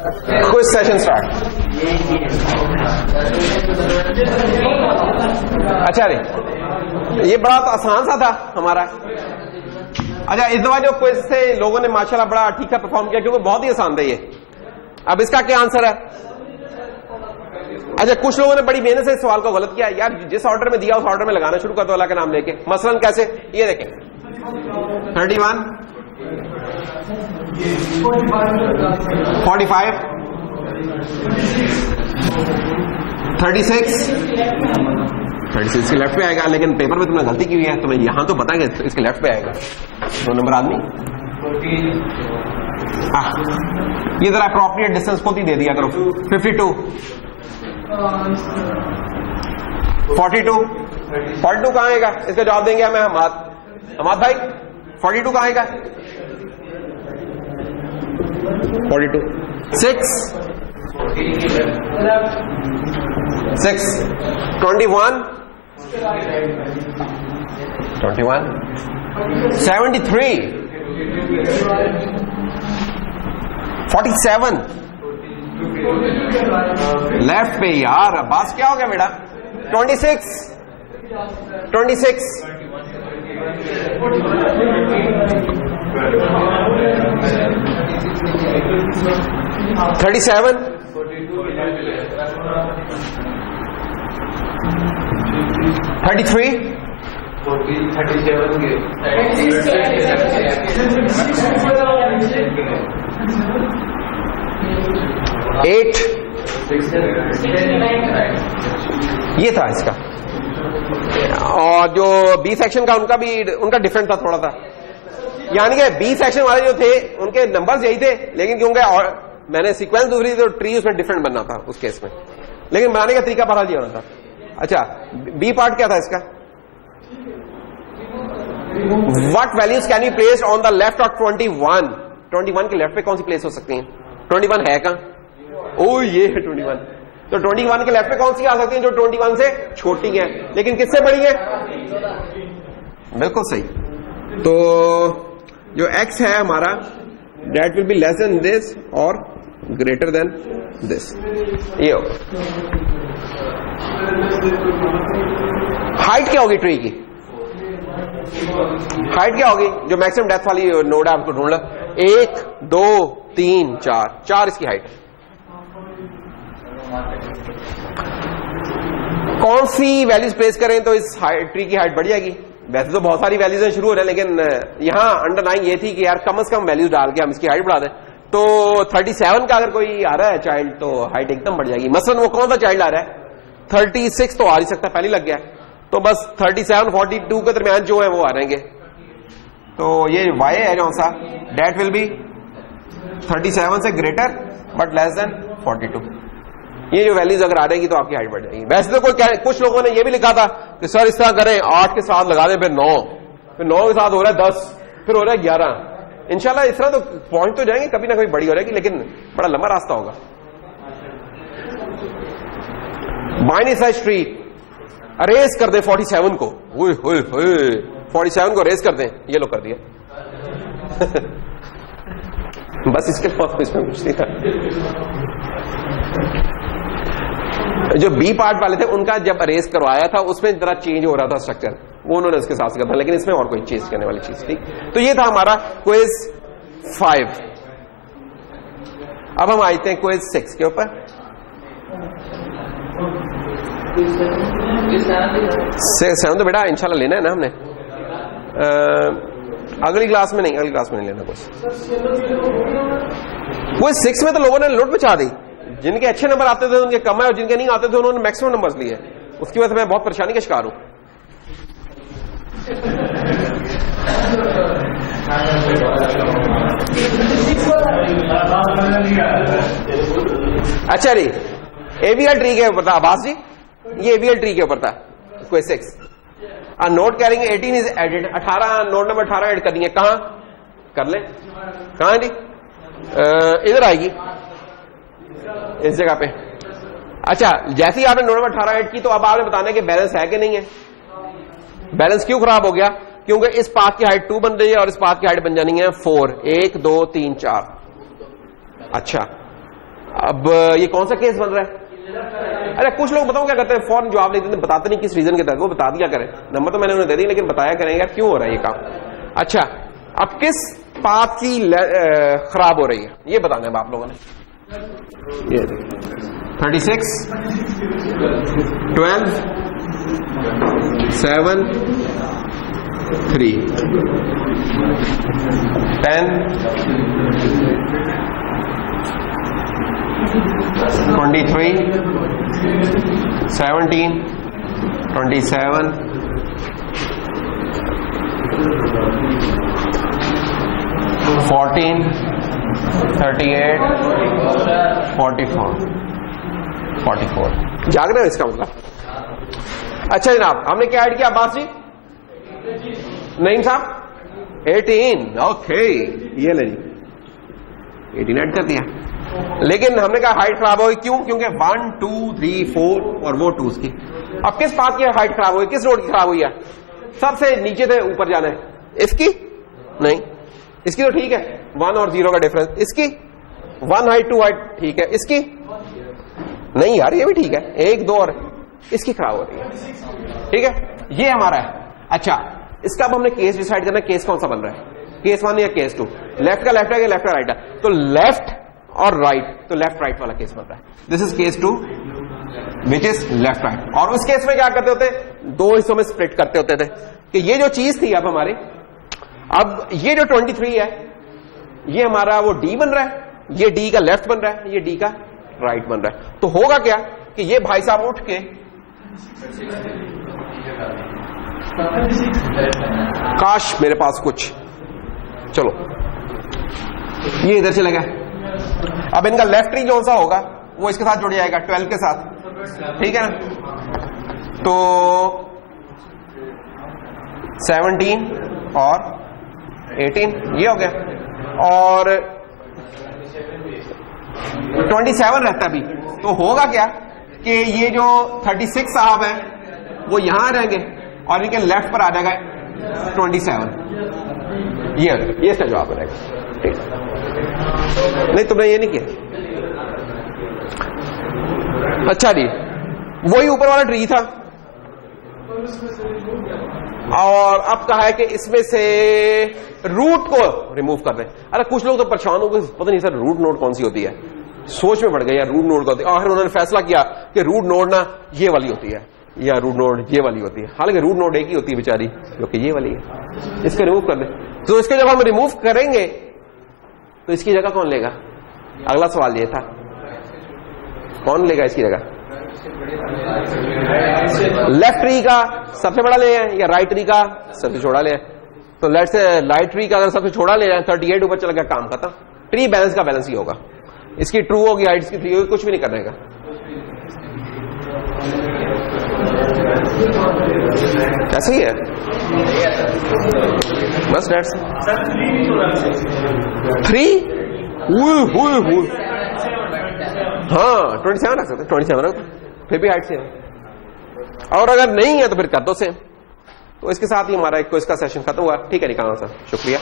Quiz session start. अच्छा रे, ये बड़ा तो आसान सा था हमारा। अच्छा, इस दफा जो क्विज से लोगों ने माशाल्लाह बड़ा ठीक है परफॉर्म किया, क्योंकि बहुत ही आसान था ये। अब इसका क्या आंसर है? अच्छा, कुछ लोगों ने बड़ी मेहनत से इस सवाल को गलत किया। यार जिस ऑर्डर में दिया उस ऑर्डर में लगाना शुरू कर दो अल्लाह का नाम लेके। मसलन कैसे? ये देखें 31, 45, 36 इसके लेफ्ट पे आएगा, लेकिन पेपर में तुमने गलती की हुई है, तुम्हें यहां तो पता है कि इसके लेफ्ट पे आएगा। 2 नंबर आदमी ये जरा अप्रोप्रिएट डिस्टेंस खुद ही दे दिया करो। 52, 42 कहां आएगा? इसका जवाब देंगे हमें हमाद भाई। 42 कहां आएगा? 42, 6, 21, 73, 47 लेफ्ट पे। यार अब्बास क्या हो गया बेटा? 26, 37, 33, 8, ये था इसका। और जो बी सेक्शन का उनका डिफरेंट था थोड़ा सा, यानी कि बी सेक्शन वाले जो थे उनके नंबर्स यही थे, लेकिन क्योंकि मैंने सीक्वेंस दूसरी तो ट्री उसमें डिफरेंट बनना था उस केस में, लेकिन बनाने का तरीका बहरहाल ये होना था। अच्छा, बी पार्ट क्या था इसका? What values can be placed on the left of 21? 21 के लेफ्ट पे कौन सी प्लेस हो सकती है? 21 है कहां? ओ ये है 21। तो 21 के लेफ्ट पे कौन सी आ सकती है जो 21 से छोटी है लेकिन किससे बड़ी है? बिल्कुल सही। तो जो x है हमारा, that will be less than this और ग्रेटर देन दिस। ये होगा। हाइट क्या होगी ट्री की? हाइट क्या होगी जो मैक्सिमम डेप्थ वाली नोड है आपको ढूंढ लो। 1, 2, 3, 4 इसकी हाइट। कौन सी वैल्यूज प्लेस करें तो इस ट्री की हाइट बढ़ जाएगी? वैसे तो बहुत सारी वैल्यूज शुरू हो रहे हैं, लेकिन यहां अंडरलाइन ये थी कि यार कम से कम वैल्यूज डाल के हम इसकी हाइट बढ़ा दें। तो 37 का अगर कोई आ रहा है चाइल्ड तो हाइट एकदम बढ़ जाएगी। मसलन वो कौन सा चाइल्ड आ रहा है? 36 तो आ नहीं सकता, पहले लग गया। तो बस 37, 42 के दरमियान जो है वो आ रहेंगे। तो ये y है जो सा, डेट विल बी 37 से ग्रेटर बट लेस देन 42। ये जो वैल्यूज अगर आ रहेगी तो आपकी हाइट बढ़ जाएगी। वैसे तो कुछ लोगों ने ये भी लिखा था कि सर इस तरह करें 8 के साथ लगा दें, फिर 9 के साथ हो रहा है 10, फिर हो रहा है 11। इंशाल्लाह इस तरह तो पहुंच तो जाएंगे, कभी ना कभी बड़ी हो जाएगी, लेकिन बड़ा लंबा रास्ता होगा। माइनस साइज ट्री अरेज कर दे 47 को। 47 को अरेज कर दें। ये लो कर दिया। बस इसके बाद इसमें कुछ नहीं था। जो बी पार्ट वाले थे उनका जब अरेज करवाया था उसमें जरा चेंज हो रहा था स्ट्रक्चर, वो उन्होंने उसके साथ किया था, लेकिन इसमें और कोई चीज करने वाली चीज थी। तो ये था हमारा क्विज 5। अब हम आते हैं क्विज 6 के ऊपर। 7 तो बेटा इंशाल्लाह लेना है ना हमने। अगली क्लास में नहीं लेना कुछ। 6 में तो लोगों ने लूट मचा दी। जिनके अच्छे नंबर आते थे उनके कम है, और जिनके नहीं आते थे उन्होंने मैक्सिमम नंबर्स लिए। उसकी वजह से मैं बहुत परेशानी का शिकार हूं। अच्छा जी, एबीएल ट्री के ऊपर था अब्बास जी, ये एबीएल ट्री के ऊपर था quiz 6। Note carrying 18 is added. 18 note number 18 add करनी है। कहां कर ले? कहां जी? इधर आएगी इस जगह पे। अच्छा, जैसे ही आपने नोट नंबर 18 ऐड की तो अब आपने बताना है कि बैलेंस है कि नहीं है। बैलेंस क्यों खराब हो गया? क्योंकि इस पाथ की हाइट 2 बन रही है और इस पाथ की हाइट बन जानी है 4। 1 2 3 4। अच्छा, अब ये कौन सा केस बन रहा है? अरे कुछ लोग बताओ क्या करते हैं, फौरन जवाब नहीं देते, बताते नहीं किस रीजन के तहत, वो बता दिया करें। नंबर तो मैंने उन्हें दे दी, लेकिन बताया करें यार क्यों हो रहा है ये काम। अच्छा, अब किस पाथ की खराब हो रही है ये बताना है आप लोगों ने। ये 36, 12, 7, 3, 10, 23, 17, 27, 14, 38, 44, 44। जाग रहे हो इसका मतलब? अच्छा जनाब, हमने क्या ऐड किया अब्बास जी? नहीं साहब, 18। ओके, ये ले जी 18 ऐड कर दिया। लेकिन हमने कहा हाइट खराब होगी, क्यों? क्योंकि 1, 2, 3, 4 और वो 2 की। अब किस पाथ की हाइट खराब हुई, किस रोड की खराब हुई है? सबसे नीचे से ऊपर जाना है। इसकी नहीं, इसकी तो ठीक है, 1 और 0 का डिफरेंस। इसकी 1 हाइट 2 हाइट ठीक है, इसकी नहीं यार, ये भी ठीक है, 1 2 और इसकी खराब हो रही है। ठीक है, ये हमारा है। अच्छा, इसका अब हमने केस डिसाइड करना है, केस कौन सा बन रहा है, केस 1 या केस 2? लेफ्ट का लेफ्ट है या लेफ्ट का राइट है? तो लेफ्ट और राइट, तो लेफ्ट राइट वाला केस बन रहा है। This is case 2 which is left right. और उस केस में क्या करते होते, दो हिस्सों में स्प्लिट करते होते थे कि ये जो चीज थी अब हमारी, अब ये जो 23 है ये हमारा वो डी बन रहा है, ये डी का लेफ्ट बन रहा है, ये डी का राइट बन रहा है। तो होगा क्या कि ये भाई साहब उठ के काश मेरे पास कुछ, चलो ये इधर चले गए। अब इनका लेफ्ट ट्री जो सा होगा वो इसके साथ जुड़ जाएगा 12 के साथ, ठीक है ना? तो 17 और 18 ये हो गया, और 27 रहता अभी। तो होगा क्या कि ये जो 36 साहब है वो यहां रहेंगे और इनके लेफ्ट पर आ जाएगा 27। ये इसका जवाब बनेगा। ठीक, नहीं तुमने ये नहीं किया। अच्छा जी, वही ऊपर वाला ट्री था और अब कहा है कि इसमें से रूट को रिमूव कर दें। अरे कुछ लोग तो परेशान हो गए, पता नहीं सर रूट नोड कौन सी होती है, सोच में पड़ गए यार रूट नोड का होती है। आखिर उन्होंने फैसला किया कि रूट नोड ना ये वाली होती है या रूट नोड ये वाली होती है। हालांकि रूट नोड एक ही होती है बेचारी, जो कि ये वाली है। इसको रिमूव कर दें। तो इसके जब हम रिमूव करेंगे तो इसकी जगह कौन लेगा? अगला सवाल ये था, कौन लेगा इसकी जगह? लेफ्ट ट्री का सबसे बड़ा ले आए या राइट ट्री का सबसे छोटा ले आए? तो लेट से राइट ट्री का अगर सबसे छोटा ले आए 38 ऊपर चला गया, काम खत्म। ट्री बैलेंस का बैलेंस ही होगा। इसकी ट्रू होगी, हाइट इसकी 3 होगी, कुछ भी नहीं करने का। ऐसे ही है बस। डेट्स 3 हाँ 27 रख सकते, 27 रख फिर भी हाइट सेम। और अगर नहीं है तो फिर कर दो सेम। तो इसके साथ ही हमारा एक क्विज का सेशन खत्म हुआ। ठीक है निकालना सर, शुक्रिया।